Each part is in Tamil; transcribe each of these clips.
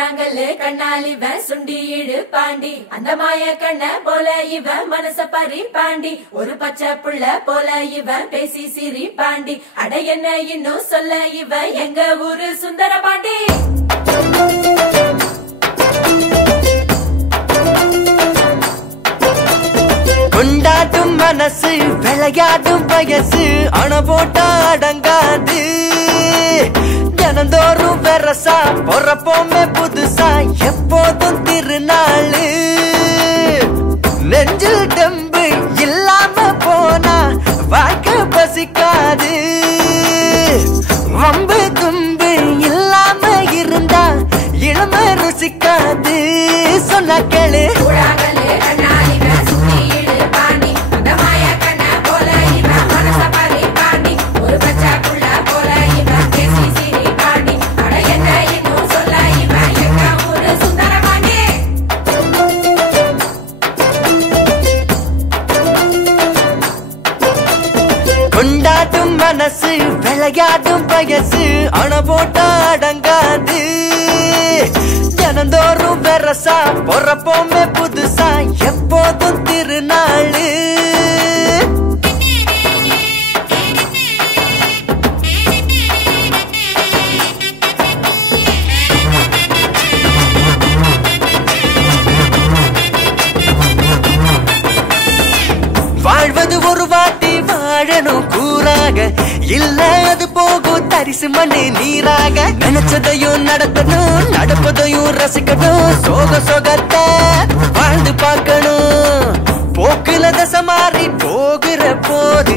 கூழாங்கல்லு கண்ணால் இவன் சுண்டி இழு பாண்டி அந்த மாய கண்ண போல இவன் மனச பறி பாண்டி ஒரு பச்சை புள்ள போல இவன் பேசி சிரி பாண்டி அட என்ன இன்னும் சொல்ல இவன் எங்க ஊரு சுந்தர பாண்டி கொண்டாடும் மனசு விளையாடும் வயசு அண போட்டா அடங்காது தினந்தோறும் வெரசா பொறப்போமே புதுசா எப்போதும் திருநாளு நெஞ்சில் டெம்பு இல்லாம போனா வாழ்க்கை பசிக்காது வம்பு தும்பு இல்லாம இருந்தா இளமை ருசிக்காது சொன்ன கேளு கொண்டாடும் மனசு விளையாடும் வயசு அண போட்டா அடங்காது தினந்தோறும் வெரசா பொறப்போமே புதுசா எப்போதும் திருநாளு வாழ்வது ஒரு வாட்டி வாழணும் கூறாக இல்ல அது போகும் தரிசு மண்ணு நீராக நினைச்சதையும் நடத்தணும் நடப்பதையும் ரசிக்கணும் சோக சோகத்தை வாழ்ந்து பார்க்கணும் போக்குல தசை மாறி போகிற போது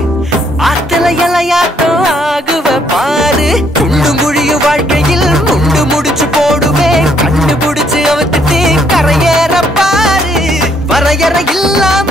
ஆத்துல இலையாட்டம் ஆகுவ பாரு குண்டும் குழியும் வாழ்க்கையில் முண்டு முடிச்சு போடுவேன் கண்டுபிடிச்சு அவத்துட்டு கரையேற பாரு வரையறை இல்லாம